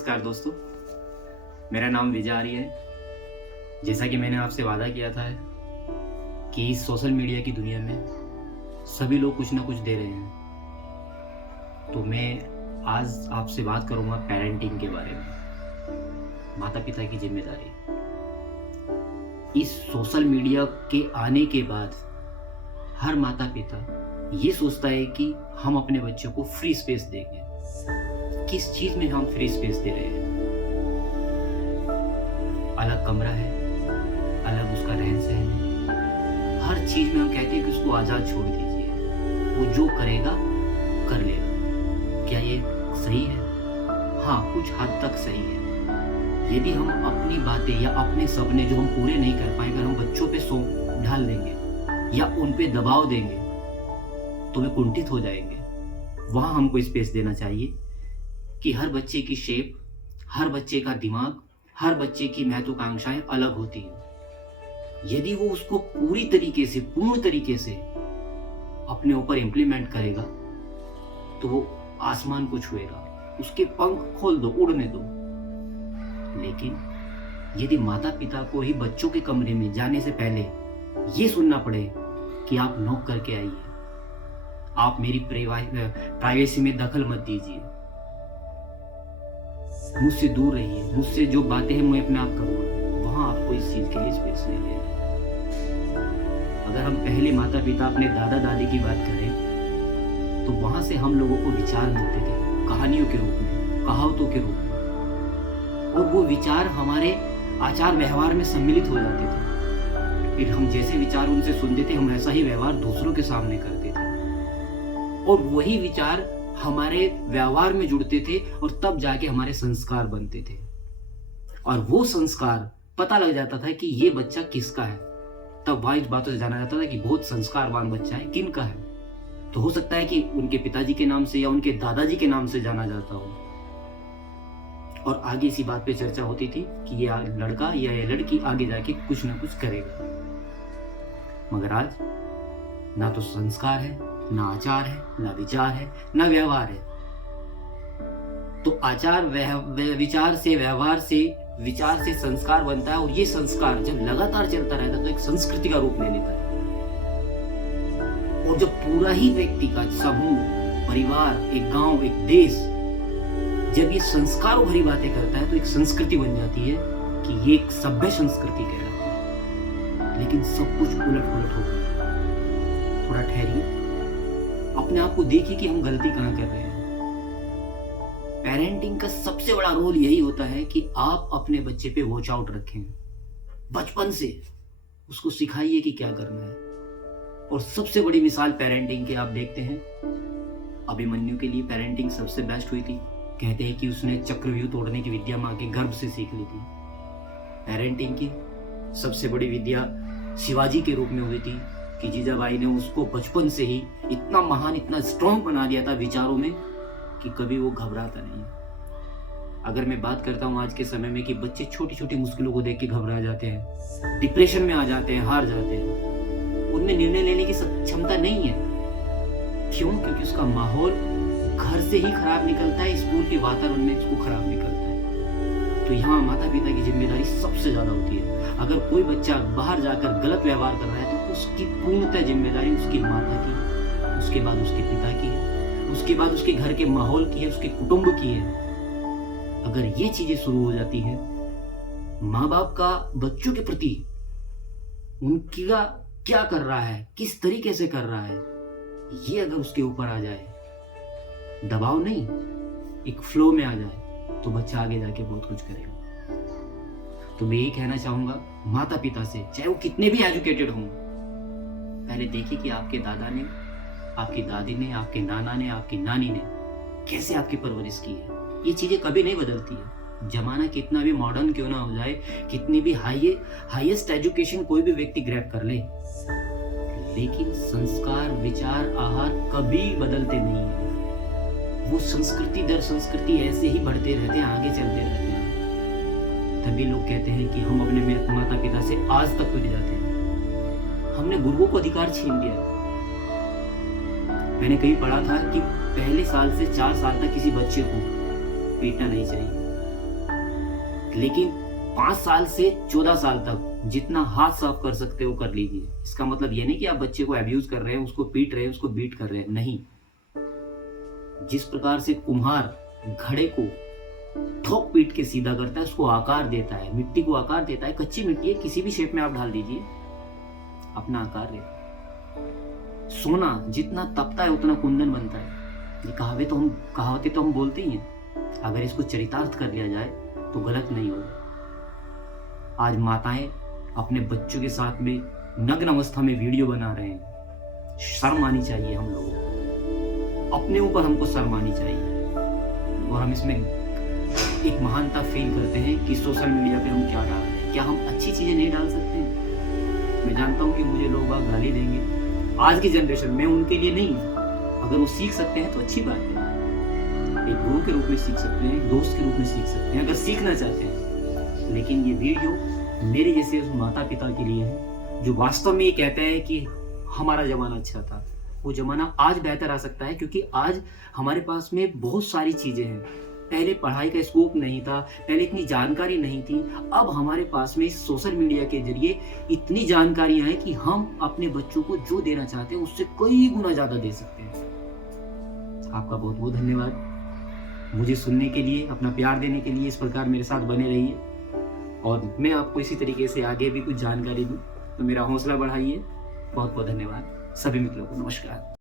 नमस्कार दोस्तों, मेरा नाम विजय आर्य है। जैसा कि मैंने आपसे वादा किया था कि इस सोशल मीडिया की दुनिया में सभी लोग कुछ ना कुछ दे रहे हैं, तो मैं आज आपसे बात करूंगा पेरेंटिंग के बारे में, माता-पिता की जिम्मेदारी। इस सोशल मीडिया के आने के बाद हर माता-पिता ये सोचता है कि हम अपने बच्चों को फ्री स्पेस देंगे। किस चीज में हम फ्री स्पेस दे रहे हैं? अलग कमरा है, अलग उसका रहन सहन है, हर चीज में हम कहते हैं कि उसको आजाद छोड़ दीजिए, वो जो करेगा कर लेगा। क्या ये सही है? हाँ, कुछ हद तक सही है। यदि हम अपनी बातें या अपने सपने जो हम पूरे नहीं कर पाए, अगर हम बच्चों पे सौंप ढाल देंगे या उन पे दबाव देंगे तो वे कुंठित हो जाएंगे। वहां हमको स्पेस देना चाहिए कि हर बच्चे की शेप, हर बच्चे का दिमाग, हर बच्चे की महत्वाकांक्षाएं अलग होती हैं। यदि वो उसको पूरी तरीके से, पूर्ण तरीके से अपने ऊपर इम्प्लीमेंट करेगा तो वो आसमान को छुएगा, उसके पंख खोल दो, उड़ने दो। लेकिन यदि माता पिता को ही बच्चों के कमरे में जाने से पहले ये सुनना पड़े कि आप नॉक करके आइए, आप मेरी प्राइवेसी में दखल मत दीजिए, मुझसे दूर रहिए, मुझसे जो बातें हैं मैं अपने आप करूंगा, वहां आपको इस चीज के लिए स्पेस नहीं देना। अगर हम पहले माता पिता अपने दादा दादी की बात करें तो वहां से हम लोगों को विचार मिलते थे कहानियों के रूप में, कहावतों के रूप में, और वो विचार हमारे आचार व्यवहार में सम्मिलित हो जाते थे। फिर हम जैसे विचार उनसे सुनते थे, हम वैसा ही व्यवहार दूसरों के सामने करते थे, और वही विचार हमारे व्यवहार में जुड़ते थे, और तब जाके हमारे संस्कार बनते थे। और वो संस्कार पता लग जाता था कि ये बच्चा किसका है। तब वहां इस बातों से जाना जाता था कि बहुत संस्कारवान बच्चा है, किन का है। तो हो सकता है कि उनके पिताजी के नाम से या उनके दादाजी के नाम से जाना जाता हो, और आगे इसी बात पे चर्चा होती थी कि ये लड़का या ये लड़की आगे जाके कुछ ना कुछ करेगा। मगर आज ना तो संस्कार है, ना आचार है, ना विचार है, ना व्यवहार है। तो आचार विचार से, व्यवहार से, विचार से संस्कार बनता है, और ये संस्कार जब लगातार चलता रहता है तो एक संस्कृति का रूप ले लेता है। और जब पूरा ही व्यक्ति का समूह, परिवार, एक गांव, एक देश जब ये संस्कारों भरी बातें करता है तो एक संस्कृति बन जाती है कि ये एक सभ्य संस्कृति कहलाती है। लेकिन सब कुछ उलट पुलट हो गया। थोड़ा ठहरिए, अपने आप को देखिए कि हम गलती कहां कर रहे हैं। पेरेंटिंग का सबसे बड़ा रोल यही होता है कि आप अपने बच्चे पे वॉच आउट रखें। बचपन से उसको सिखाइए कि क्या करना है। और सबसे बड़ी मिसाल पेरेंटिंग के आप देखते हैं, अभिमन्यु के लिए पेरेंटिंग सबसे बेस्ट हुई थी। कहते हैं कि उसने चक्रव्यूह तोड़ने की विद्या मां के गर्भ से सीख ली थी। पेरेंटिंग की सबसे बड़ी विद्या शिवाजी के रूप में हुई थी कि जीजाबाई ने उसको बचपन से ही इतना महान, इतना स्ट्रॉन्ग बना दिया था विचारों में कि कभी वो घबराता नहीं। अगर मैं बात करता हूँ आज के समय में कि बच्चे छोटी छोटी मुश्किलों को देख के घबरा जाते हैं, डिप्रेशन में आ जाते हैं, हार जाते हैं, उनमें निर्णय लेने की क्षमता नहीं है। क्यों? क्योंकि उसका माहौल घर से ही खराब निकलता है, स्कूल के वातावरण में उसको खराब निकलता है। तो यहाँ माता पिता की जिम्मेदारी सबसे ज्यादा होती है। अगर कोई बच्चा बाहर जाकर गलत व्यवहार कर रहा है तो उसकी पूर्णतः जिम्मेदारी उसकी माता की है, उसके बाद उसके पिता की है, उसके बाद उसके घर के माहौल की है, उसके कुटुंब की है। अगर ये चीजें शुरू हो जाती हैं, माँ बाप का बच्चों के प्रति उनका क्या कर रहा है, किस तरीके से कर रहा है, ये अगर उसके ऊपर आ जाए, दबाव नहीं, एक फ्लो में आ जाए, तो बच्चा आगे जाके बहुत कुछ करेगा। तो मैं ये कहना चाहूंगा माता पिता से, चाहे वो कितने भी एजुकेटेड हों, पहले देखिए कि आपके दादा ने, आपकी दादी ने, आपके नाना ने, आपकी नानी ने कैसे आपकी परवरिश की है। ये चीजें कभी नहीं बदलती है। जमाना कितना भी मॉडर्न क्यों ना हो जाए, कितनी भी हाईएस्ट एजुकेशन कोई भी व्यक्ति ग्रैब कर ले, लेकिन संस्कार, विचार, आहार कभी बदलते नहीं है। वो संस्कृति दर संस्कृति ऐसे ही बढ़ते रहते हैं, आगे चलते रहते हैं। तभी लोग कहते हैं कि हम अपने माता पिता से आज तक पिट जाते हैं। हमने गुरुओं को अधिकार छीन लिया। मैंने कहीं पढ़ा था कि पहले साल से 4 साल तक किसी बच्चे को पीटना नहीं चाहिए। लेकिन 5 साल से 14 साल तक जितना हाथ साफ कर सकते हो कर लीजिए। इसका मतलब ये नहीं कि आप बच्चे को अब्यूज कर रहे हैं, उसको पीट रहे हैं, उसको बीट कर रहे हैं, नहीं। जिस प्रकार से कुम्हार घड़े को ठोक पीट के सीधा करता है, उसको आकार देता है, मिट्टी को आकार देता है, कच्ची मिट्टी है किसी भी शेप में आप डाल दीजिए, अपना आकार देता है। सोना जितना तपता है उतना कुंदन बनता है। ये कहावतें तो हम बोलते ही हैं, अगर इसको चरितार्थ कर लिया जाए तो गलत नहीं होगा। आज माताएं अपने बच्चों के साथ में नग्न अवस्था में वीडियो बना रहे हैं, शर्म आनी चाहिए हम लोगों को, अपने ऊपर हमको शर्म आनी चाहिए। और हम इसमें एक महानता फील करते हैं कि सोशल मीडिया पे हम क्या डाल रहे हैं। क्या हम अच्छी चीजें नहीं डाल सकते हैं? मैं जानता हूँ कि मुझे लोग बाग गाली देंगे, आज की जनरेशन में उनके लिए नहीं, अगर वो सीख सकते हैं तो अच्छी बात है। एक गुरु के रूप में सीख सकते हैं, एक दोस्त के रूप में सीख सकते हैं, अगर सीखना चाहते हैं। लेकिन ये वीडियो मेरे जैसे माता पिता के लिए है जो वास्तव में ये कहते हैं कि हमारा जमाना अच्छा था। वो जमाना आज बेहतर आ सकता है, क्योंकि आज हमारे पास में बहुत सारी चीजें हैं। पहले पढ़ाई का स्कोप नहीं था, पहले इतनी जानकारी नहीं थी। अब हमारे पास में सोशल मीडिया के जरिए इतनी जानकारियां हैं कि हम अपने बच्चों को जो देना चाहते हैं उससे कई गुना ज्यादा दे सकते हैं। आपका बहुत बहुत धन्यवाद मुझे सुनने के लिए, अपना प्यार देने के लिए। इस प्रकार मेरे साथ बने रहिए और मैं आपको इसी तरीके से आगे भी कुछ जानकारी दूं, तो मेरा हौसला बढ़ाइए। बहुत बहुत धन्यवाद सभी मित्रों को। नमस्कार।